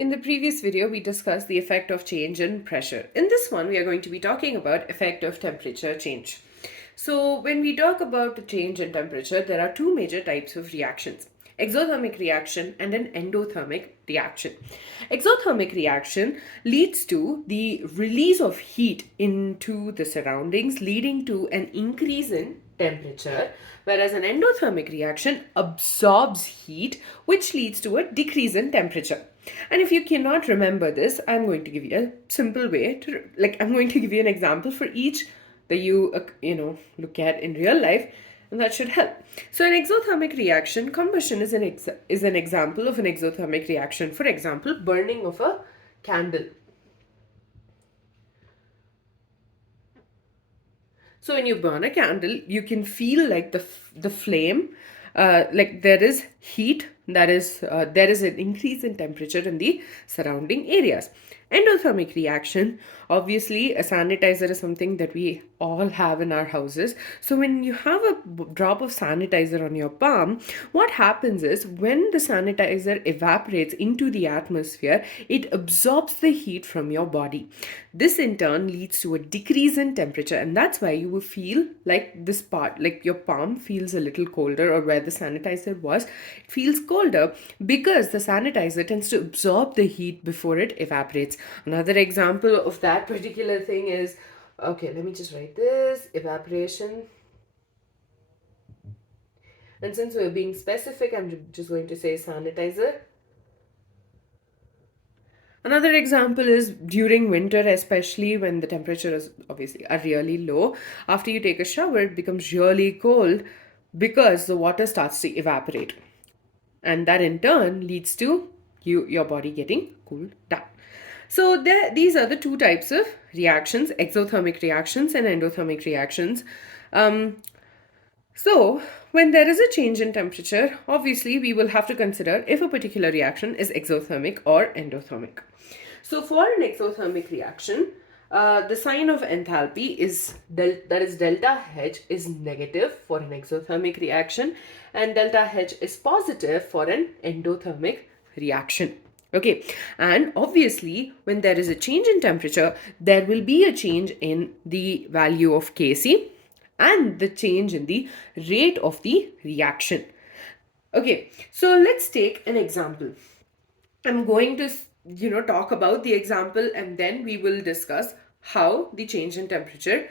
In the previous video, we discussed the effect of change in pressure. In this one, we are going to be talking about effect of temperature change. So when we talk about the change in temperature, there are two major types of reactions. Exothermic reaction and an endothermic reaction. Exothermic reaction leads to the release of heat into the surroundings, leading to an increase in temperature, whereas an endothermic reaction absorbs heat, which leads to a decrease in temperature. And if you cannot remember this, I'm going to give you a simple way to, I'm going to give you an example for each that you look at in real life, and that should help. So an exothermic reaction, combustion is an example of an exothermic reaction. For example, burning of a candle. So when you burn a candle, you can feel like the flame, like there is heat, there is an increase in temperature in the surrounding areas. Endothermic reaction, obviously, a sanitizer is something that we all have in our houses. So when you have a drop of sanitizer on your palm, what happens is when the sanitizer evaporates into the atmosphere, it absorbs the heat from your body. This in turn leads to a decrease in temperature, and that's why you will feel like this part, like your palm feels a little colder, or where the sanitizer was, it feels colder because the sanitizer tends to absorb the heat before it evaporates. Another example of that particular thing is, okay, let me just write this: evaporation. And since we're being specific, I'm just going to say sanitizer. Another example is during winter, especially when the temperature is obviously are really low. After you take a shower, it becomes really cold because the water starts to evaporate. And that in turn leads to your body getting cooled down. So these are the two types of reactions: exothermic reactions and endothermic reactions. Um, so, when there is a change in temperature, obviously we will have to consider if a particular reaction is exothermic or endothermic. So, for an exothermic reaction, the sign of enthalpy is that is delta H is negative for an exothermic reaction, and delta H is positive for an endothermic reaction. Okay, and obviously, when there is a change in temperature, there will be a change in the value of Kc and the change in the rate of the reaction. Okay, so let's take an example. I'm going to talk about the example, and then we will discuss how the change in temperature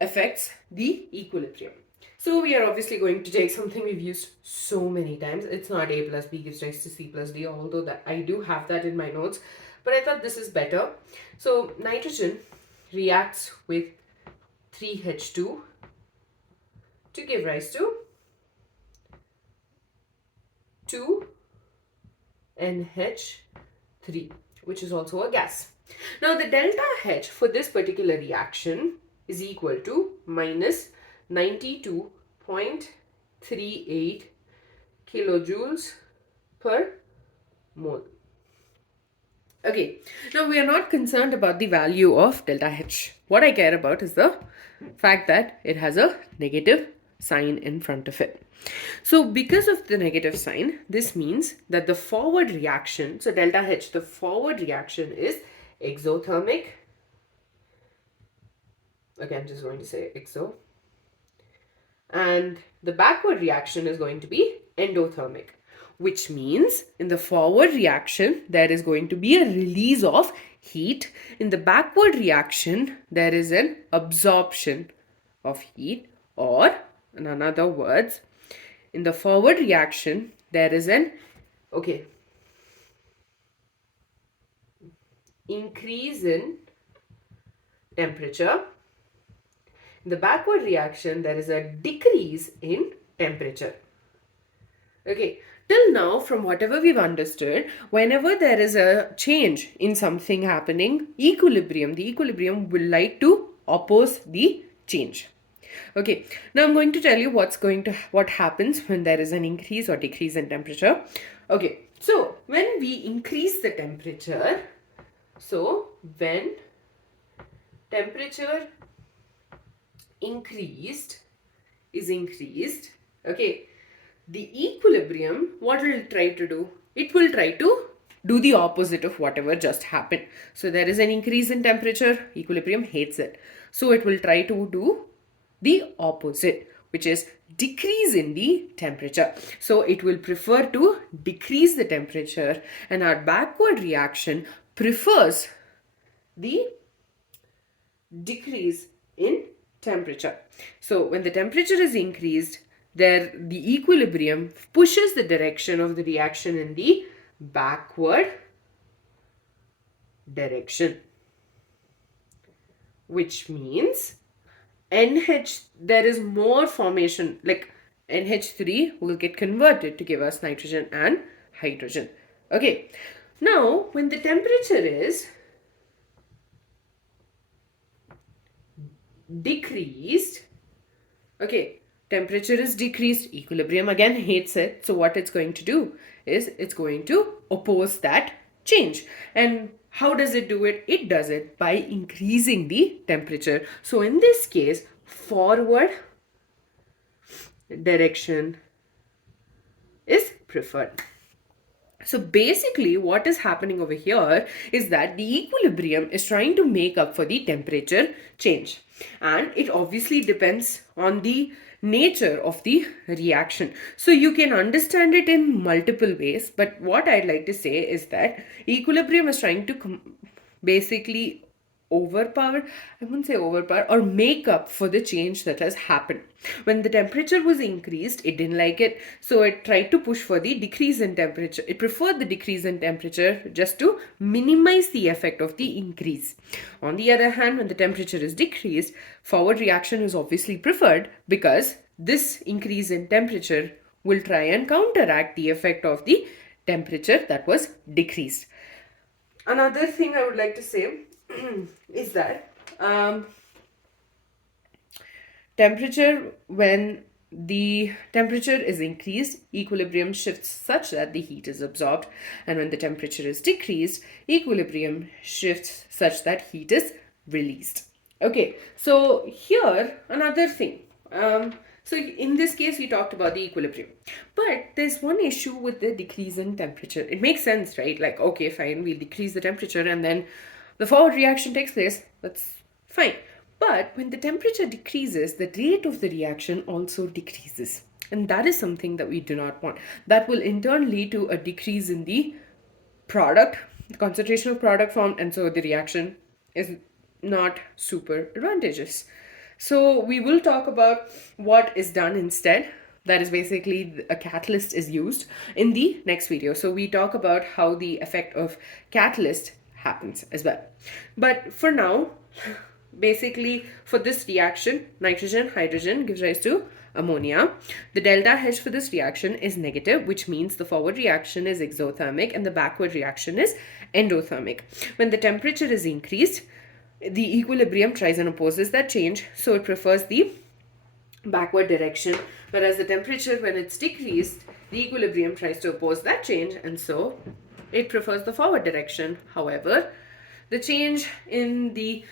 affects the equilibrium. So we are obviously going to take something we've used so many times. It's not A plus B gives rise to C plus D, although that I do have that in my notes, but I thought this is better. So nitrogen reacts with 3H2 to give rise to 2NH3, which is also a gas. Now the delta H for this particular reaction is equal to minus 92.38 kilojoules per mole. Okay, now we are not concerned about the value of delta H. What I care about is the fact that it has a negative sign in front of it. So because of the negative sign, this means that the forward reaction, so delta H, the forward reaction is exothermic. Okay, I'm just going to say exo. And the backward reaction is going to be endothermic, which means in the forward reaction, there is going to be a release of heat. In the backward reaction, there is an absorption of heat, or in other words, in the forward reaction, there is an, okay, increase in temperature. In the backward reaction, there is a decrease in temperature. Okay, till now, from whatever we've understood, whenever there is a change in something happening, the equilibrium will like to oppose the change. Okay, now I'm going to tell you what happens when there is an increase or decrease in temperature. Okay, so when we increase the temperature, so when temperature is increased, okay, the equilibrium, what will it try to do? It will try to do the opposite of whatever just happened. So there is an increase in temperature, equilibrium hates it. So it will try to do the opposite, which is decrease in the temperature. So it will prefer to decrease the temperature, and our backward reaction prefers the decrease in temperature. So when the temperature is increased, there the equilibrium pushes the direction of the reaction in the backward direction, which means NH, there is more formation, like NH3 will get converted to give us nitrogen and hydrogen. Okay, now when the temperature is decreased, okay, temperature is decreased, equilibrium again hates it. So what it's going to do is it's going to oppose that change. And how does it do it? It does it by increasing the temperature. So in this case, forward direction is preferred. So basically what is happening over here is that the equilibrium is trying to make up for the temperature change, and it obviously depends on the nature of the reaction. So you can understand it in multiple ways, but what I'd like to say is that equilibrium is trying to basically overpower, I wouldn't say overpower, or make up for the change that has happened. When the temperature was increased, it didn't like it, so it tried to push for the decrease in temperature. It preferred the decrease in temperature just to minimize the effect of the increase. On the other hand, when the temperature is decreased, forward reaction is obviously preferred, because this increase in temperature will try and counteract the effect of the temperature that was decreased. Another thing I would like to say is that temperature, when the temperature is increased, equilibrium shifts such that the heat is absorbed, and when the temperature is decreased, equilibrium shifts such that heat is released. Okay, so here another thing. So in this case, we talked about the equilibrium, but there's one issue with the decrease in temperature. It makes sense, right? Like, okay, fine, we'll decrease the temperature and then the forward reaction takes place. That's fine. But when the temperature decreases, the rate of the reaction also decreases. And that is something that we do not want. That will in turn lead to a decrease in the product, the concentration of product formed, and so the reaction is not super advantageous. So we will talk about what is done instead. That is basically a catalyst is used in the next video. So we talk about how the effect of catalyst happens as well. But for now, basically for this reaction, nitrogen, hydrogen gives rise to ammonia. The delta H for this reaction is negative, which means the forward reaction is exothermic and the backward reaction is endothermic. When the temperature is increased, the equilibrium tries and opposes that change, so it prefers the backward direction, whereas the temperature, when it's decreased, the equilibrium tries to oppose that change, and so it prefers the forward direction. However, the change in the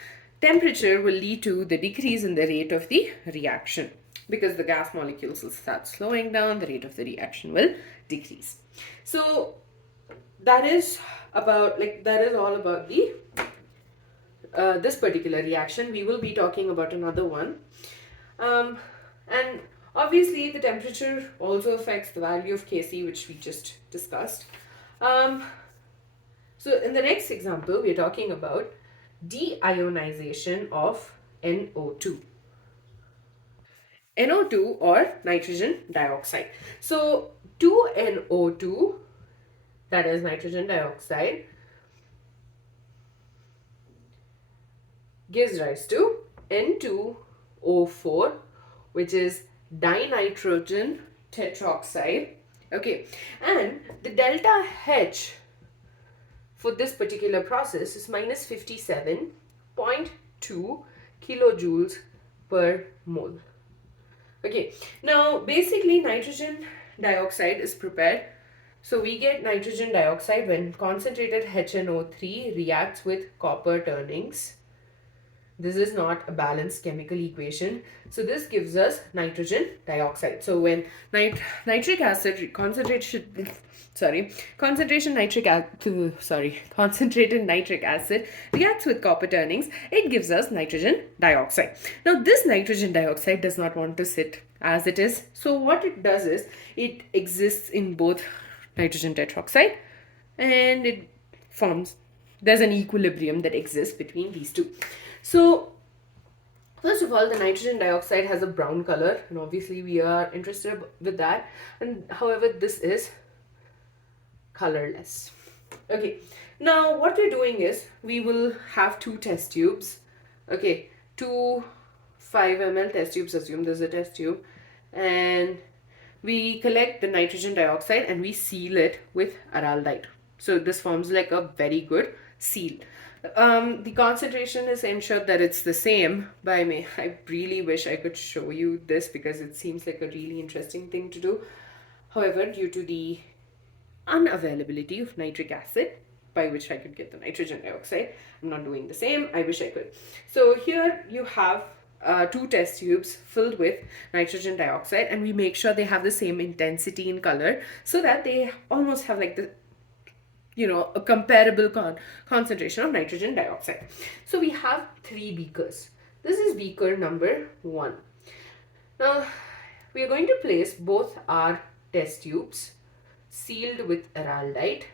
temperature will lead to the decrease in the rate of the reaction. Because the gas molecules will start slowing down, the rate of the reaction will decrease. So that is about, like, that is all about the this particular reaction. We will be talking about another one, and obviously the temperature also affects the value of Kc, which we just discussed. So in the next example, we are talking about deionization of NO2. NO2 or nitrogen dioxide. So 2NO2, that is nitrogen dioxide, gives rise to N2O4, which is dinitrogen tetroxide. Okay, and the delta H for this particular process is minus 57.2 kilojoules per mole. Okay, now basically nitrogen dioxide is prepared. So we get nitrogen dioxide when concentrated HNO3 reacts with copper turnings This is not a balanced chemical equation. So this gives us nitrogen dioxide. So when nitric acid concentration, concentration nitric acid, concentrated nitric acid reacts with copper turnings, it gives us nitrogen dioxide. Now this nitrogen dioxide does not want to sit as it is. So what it does is it exists in both nitrogen tetroxide, and it forms, there's an equilibrium that exists between these two. So first of all, the nitrogen dioxide has a brown color, and obviously we are interested with that. And however, this is colorless. Okay, now what we're doing is we will have two test tubes. Okay, two 5 ml test tubes, assume there's a test tube, and we collect the nitrogen dioxide and we seal it with araldite. So this forms like a very good seal. The concentration is ensured that it's the same by me. I really wish I could show you this because it seems like a really interesting thing to do. However, due to the unavailability of nitric acid, by which I could get the nitrogen dioxide, I'm not doing the same. I wish I could. So here you have two test tubes filled with nitrogen dioxide, and we make sure they have the same intensity in color so that they almost have like the, a comparable concentration of nitrogen dioxide. So we have 3 beakers. This is beaker number 1. Now we are going to place both our test tubes sealed with araldite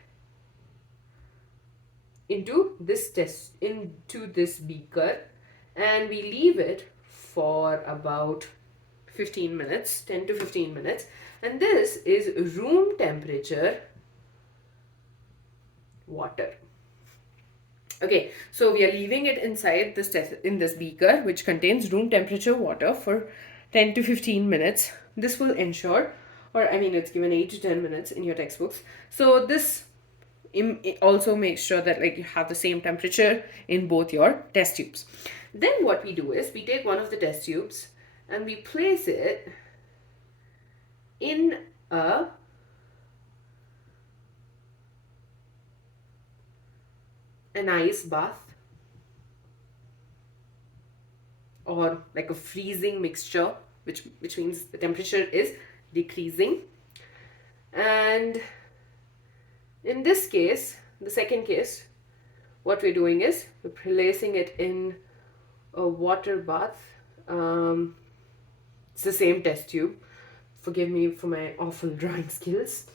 into this beaker, and we leave it for about 15 minutes, 10 to 15 minutes, and this is room temperature water. Okay, so we are leaving it inside in this beaker, which contains room temperature water, for 10 to 15 minutes. This will ensure, or I mean, it's given 8 to 10 minutes in your textbooks. So this it also makes sure that like you have the same temperature in both your test tubes. Then what we do is we take one of the test tubes and we place it in an ice bath, or like a freezing mixture, which means the temperature is decreasing. And in this case, the second case, what we're doing is we're placing it in a water bath. It's the same test tube. Forgive me for my awful drawing skills.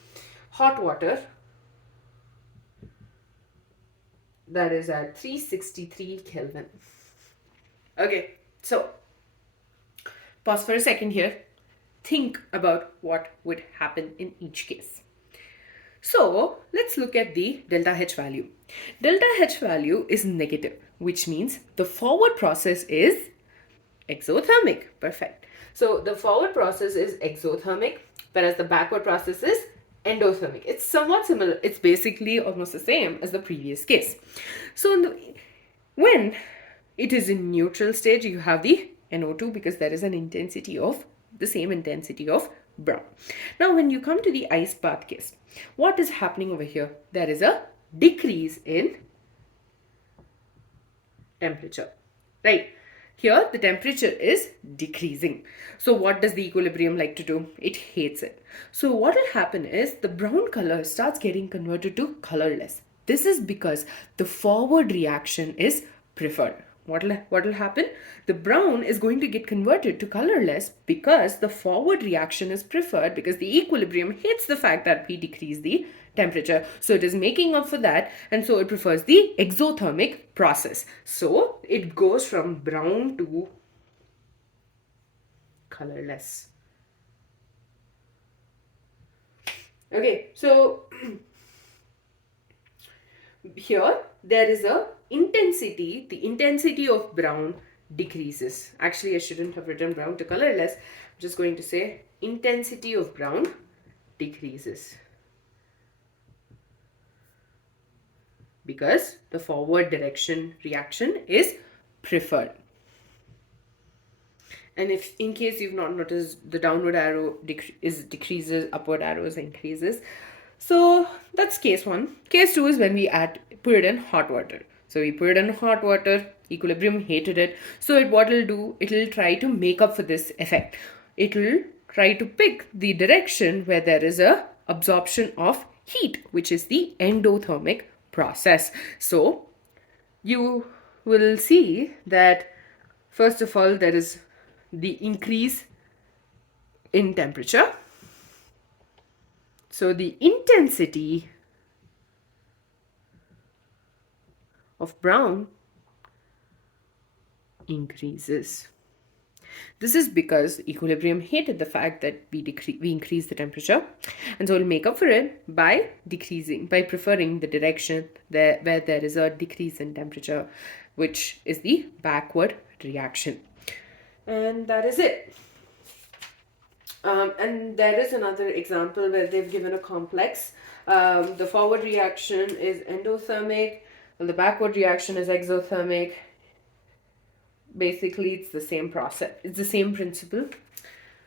Hot water, that is at 363 Kelvin. Okay, so pause for a second here. Think about what would happen in each case. So let's look at the delta H value. Delta H value is negative, which means the forward process is exothermic. Perfect. So the forward process is exothermic, whereas the backward process is endothermic. It's somewhat similar. It's basically almost the same as the previous case. So when it is in neutral stage, you have the NO2 because there is an intensity of the same intensity of brown. Now when you come to the ice bath case, what is happening over here? There is a decrease in temperature, right? Here the temperature is decreasing. So what does the equilibrium like to do? It hates it. So what will happen is the brown color starts getting converted to colorless. This is because the forward reaction is preferred. What will happen? The brown is going to get converted to colorless because the forward reaction is preferred, because the equilibrium hates the fact that we decrease the temperature. So it is making up for that, and so it prefers the exothermic process. So it goes from brown to colorless. Okay, so here there is a intensity, the intensity of brown decreases. Actually, I shouldn't have written brown to colorless. I'm just going to say intensity of brown decreases because the forward direction reaction is preferred. And if in case you've not noticed, the downward arrow decreases, upward arrows increases. So that's case 1. Case 2 is when we put it in hot water. So we put it in hot water, Equilibrium hated it. So what it'll do, it'll try to make up for this effect. It'll try to pick the direction where there is a absorption of heat, which is the endothermic process. So you will see that first of all there is the increase in temperature. So the intensity of brown increases. This is because equilibrium hated the fact that we increase the temperature, and so we'll make up for it by preferring the direction where there is a decrease in temperature, which is the backward reaction. And that is it. And there is another example where they've given a complex. The forward reaction is endothermic, and the backward reaction is exothermic. Basically, it's the same process, it's the same principle.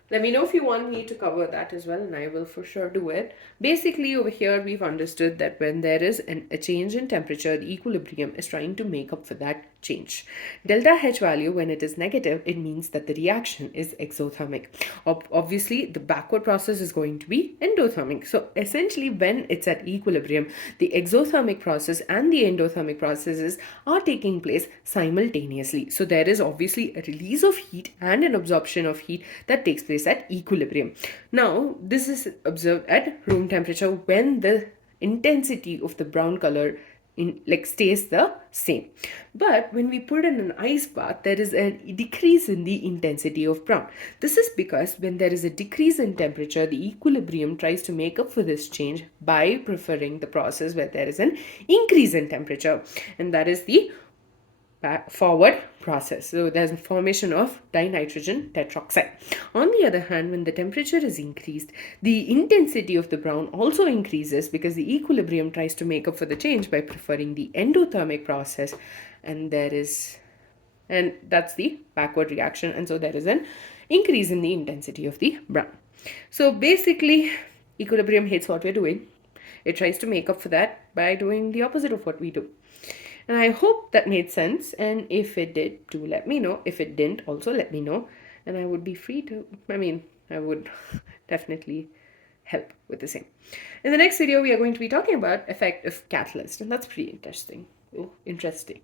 Let me know if you want me to cover that as well, and I will for sure do it. Basically, over here, we've understood that when there is a change in temperature, the equilibrium is trying to make up for that change. Delta H value, when it is negative, it means that the reaction is exothermic. Obviously, the backward process is going to be endothermic. So essentially, when it's at equilibrium, the exothermic process and the endothermic processes are taking place simultaneously. So there is obviously a release of heat and an absorption of heat that takes place at equilibrium. Now, this is observed at room temperature when the intensity of the brown color stays the same. But when we put in an ice bath, there is a decrease in the intensity of brown. This is because when there is a decrease in temperature, the equilibrium tries to make up for this change by preferring the process where there is an increase in temperature, and that is the forward process. So there's a formation of dinitrogen tetroxide. On the other hand, when the temperature is increased, the intensity of the brown also increases because the equilibrium tries to make up for the change by preferring the endothermic process, and that's the backward reaction, and so there is an increase in the intensity of the brown. So basically, equilibrium hates what we're doing. It tries to make up for that by doing the opposite of what we do. And I hope that made sense. And if it did, do let me know. If it didn't, also let me know. And I would be free to, I would definitely help with the same. In the next video, we are going to be talking about effect of catalyst. And that's pretty interesting. Oh, interesting.